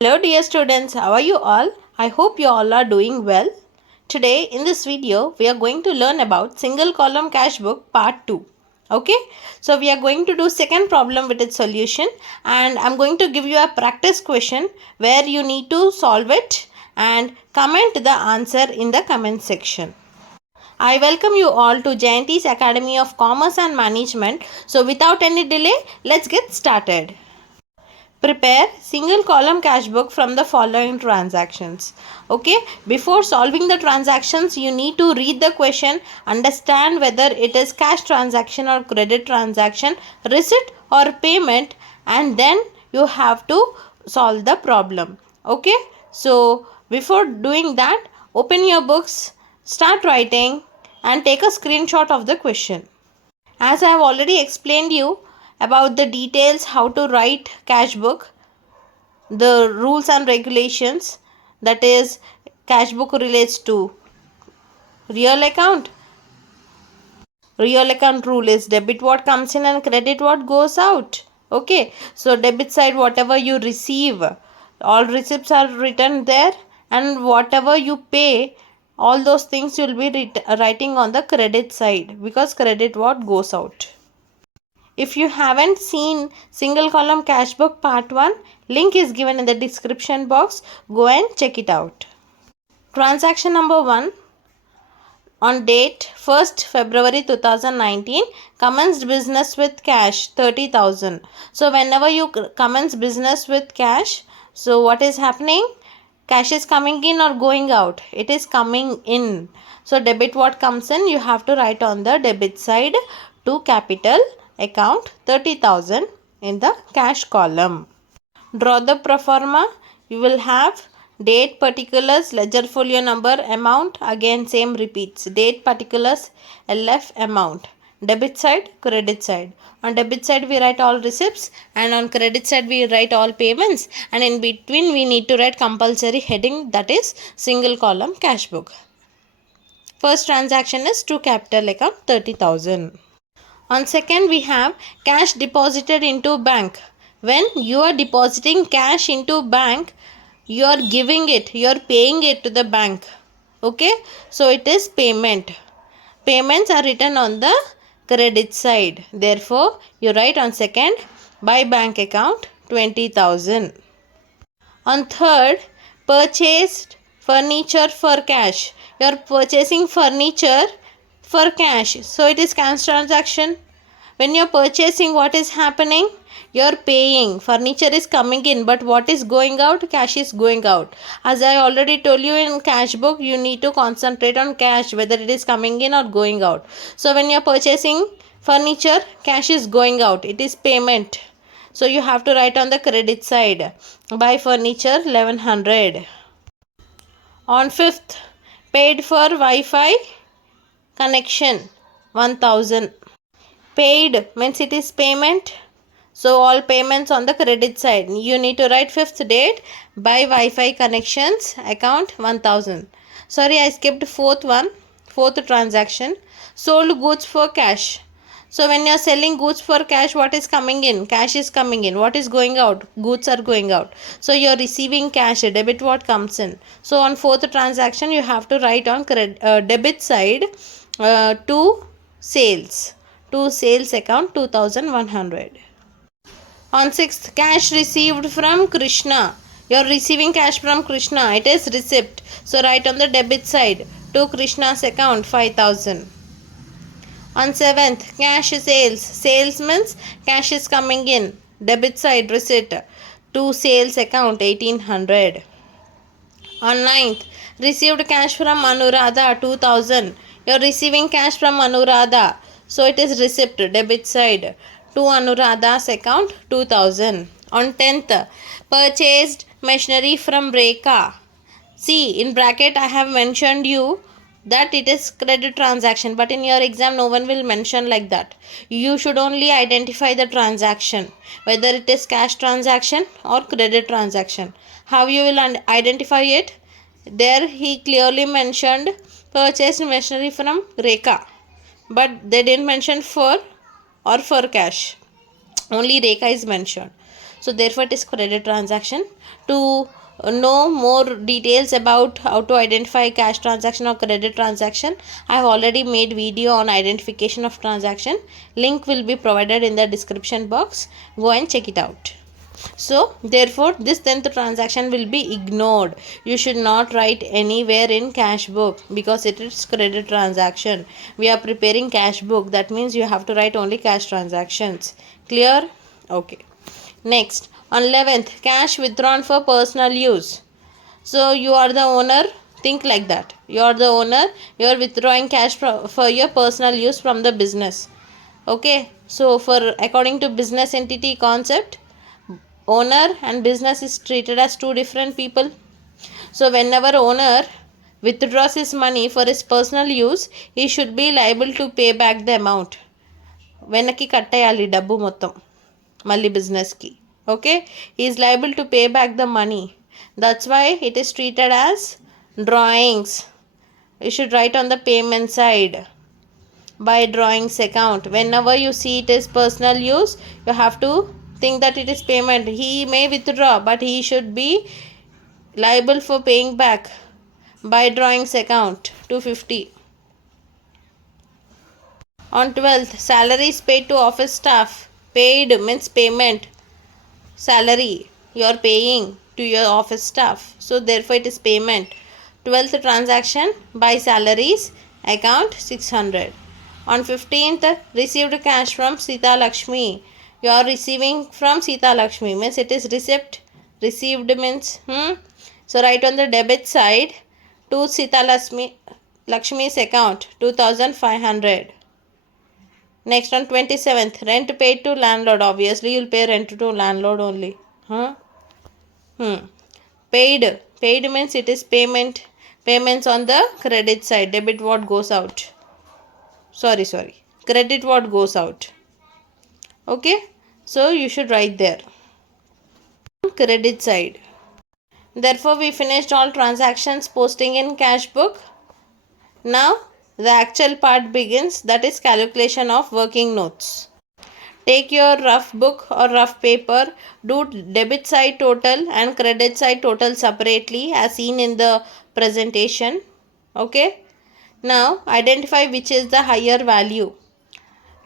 Hello dear students, how are you all? I hope you all are doing well. Today in this video we are going to learn about single column cash book part 2. Okay, so we are going to do second problem with its solution, and I'm going to give you a practice question where you need to solve it and comment the answer in the comment section. I welcome you all to Jayanthi's Academy of Commerce and Management. So without any delay, let's get started. Prepare single column cash book from the following transactions. Okay, before solving the transactions, you need to read the question, understand whether it is cash transaction or credit transaction, receipt or payment, and then you have to solve the problem. Okay, so before doing that, open your books, start writing, and take a screenshot of the question. As I have already explained you about the details how to write cash book, the rules and regulations, that is cash book relates to real account. Real account rule is debit what comes in and credit what goes out. Okay, so debit side whatever you receive, all receipts are written there, and whatever you pay, all those things you will be writing on the credit side, because credit what goes out. If you haven't seen single column cash book part 1, link is given in the description box. Go and check it out. Transaction number 1, on date 1st February 2019, commenced business with cash 30,000. So whenever you commence business with cash, so what is happening? Cash is coming in or going out? It is coming in. So debit what comes in, you have to write on the debit side to capital account 30,000 in the cash column. Draw the pro forma. You will have date, particulars, ledger folio number, amount. Again same repeats. Date, particulars, LF, amount. Debit side, credit side. On debit side we write all receipts, and on credit side we write all payments, and in between we need to write compulsory heading, that is single column cash book. First transaction is to capital account 30,000. On second we have cash deposited into bank. When you are depositing cash into bank, you are giving it, you are paying it to the bank. Okay, so it is payment. Payments are written on the credit side. Therefore, you write on second by bank account 20,000. On third, purchased furniture for cash. You are purchasing furniture for cash. So it is cash transaction. When you are purchasing, what is happening? You are paying. Furniture is coming in, but what is going out? Cash is going out. As I already told you, in cash book, you need to concentrate on cash, whether it is coming in or going out. So when you are purchasing furniture, cash is going out. It is payment. So you have to write on the credit side. Buy furniture 1100. On 5th, paid for Wi-Fi connection 1000. Paid means it is payment. So all payments on the credit side. You need to write 5th date, buy Wi-Fi connections, account 1000. Sorry, I skipped 4th one. 4th transaction. Sold goods for cash. So when you are selling goods for cash, what is coming in? Cash is coming in. What is going out? Goods are going out. So you are receiving cash. Debit what comes in. So on 4th transaction, you have to write on debit side to sales. To sales account 2100. On 6th, cash received from Krishna. You are receiving cash from Krishna. It is receipt. So write on the debit side to Krishna's account 5000. On 7th, cash sales. Sales means cash is coming in. Debit side receipt to sales account 1800. On 9th, received cash from Anuradha 2000. You are receiving cash from Anuradha. So it is receipt, debit side to Anuradha's account 2000. On 10th, purchased machinery from Rekha. See, in bracket I have mentioned you that it is credit transaction, but in your exam no one will mention like that. You should only identify the transaction, whether it is cash transaction or credit transaction. How you will identify it? There he clearly mentioned purchased machinery from Rekha, but they didn't mention for or for cash. Only Rekha is mentioned. So therefore it is credit transaction. To know more details about how to identify cash transaction or credit transaction, I have already made video on identification of transaction. Link will be provided in the description box. Go and check it out. So therefore this 10th transaction will be ignored. You should not write anywhere in cash book because it is credit transaction. We are preparing cash book, that means you have to write only cash transactions. Clear? Okay. Next, on 11th, cash withdrawn for personal use. So you are the owner, think like that. You are the owner, you are withdrawing cash for your personal use from the business. Okay, so for according to business entity concept, owner and business is treated as two different people. So whenever owner withdraws his money for his personal use, he should be liable to pay back the amount. వెనక్కి కట్టేయాలి డబ్బు మొత్తం మళ్ళీ బిజినెస్కి. Okay, he is liable to pay back the money. That's why it is treated as drawings. You should write on the payment side by drawings account. Whenever you see it is personal use, you have to think that it is payment. He may withdraw, but he should be liable for paying back by drawings account 250. On 12th, salaries paid to office staff. Paid means payment. Salary you are paying to your office staff, so therefore it is payment. 12th transaction, by salaries, account 600. On 15th, received cash from Sita Lakshmi. You are receiving from Sita Lakshmi, means it is receipt. Received means so write on the debit side to Sita Lakshmi's account 2500. Next, on 27th, rent paid to landlord. Obviously you will pay rent to landlord only. Paid means it is payments on the credit side. Debit what goes out. Sorry, credit what goes out. Okay, so you should write there credit side. Therefore we finished all transactions posting in cash book. Now the actual part begins, that is calculation of working notes. Take your rough book or rough paper, do debit side total and credit side total separately as seen in the presentation. Okay, now identify which is the higher value.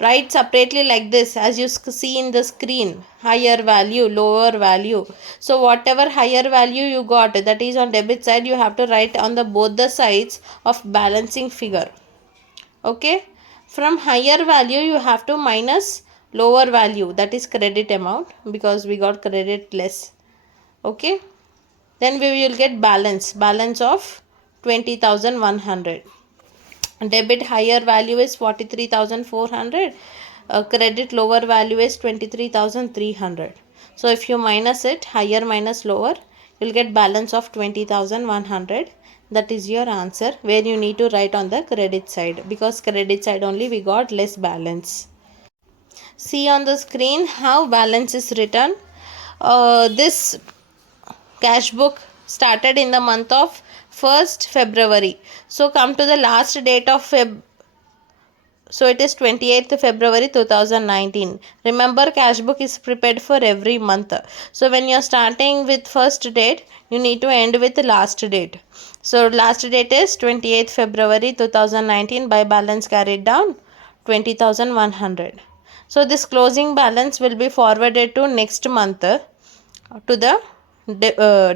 Write separately like this as you see in the screen. Higher value, lower value. So whatever higher value you got, that is on debit side, you have to write on the both the sides of balancing figure. Okay, from higher value you have to minus lower value, that is credit amount, because we got credit less. Okay, then we will get balance of 20,100. Debit higher value is 43,400. Credit lower value is 23,300. So if you minus it, higher minus lower, you will get balance of 20,100. That is your answer, where you need to write on the credit side, because credit side only we got less balance. See on the screen how balance is written. This cash book started in the month of 1st February. So come to the last date of so it is 28th February 2019. Remember, cash book is prepared for every month. So when you are starting with first date, you need to end with the last date. So last date is 28th February 2019. By balance carried down 20,100. So this closing balance will be forwarded to next month to the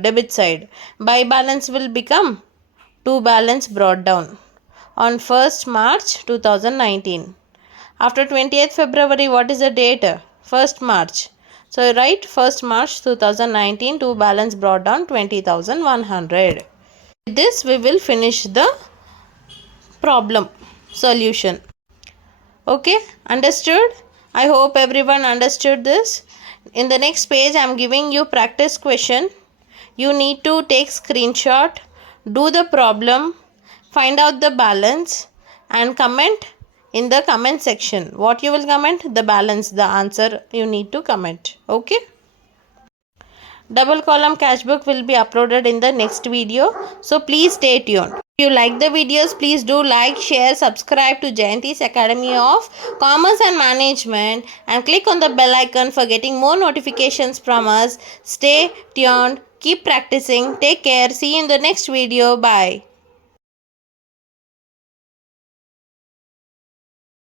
debit side. By balance will become to balance brought down on 1st March 2019. After 28th February, what is the date? 1st March. So write 1st March 2019 to balance brought down 20,100. With this we will finish the problem solution. Okay, understood? I hope everyone understood this. In the next page I am giving you practice question. You need to take screenshot, do the problem, find out the balance and comment in the comment section. What you will comment? The balance, the answer you need to comment. Okay. Double column cash book will be uploaded in the next video. So please stay tuned. If you like the videos, please do like, share, subscribe to Jayanti's Academy of Commerce and Management and click on the bell icon for getting more notifications from us. Stay tuned, keep practicing, take care, see you in the next video. Bye.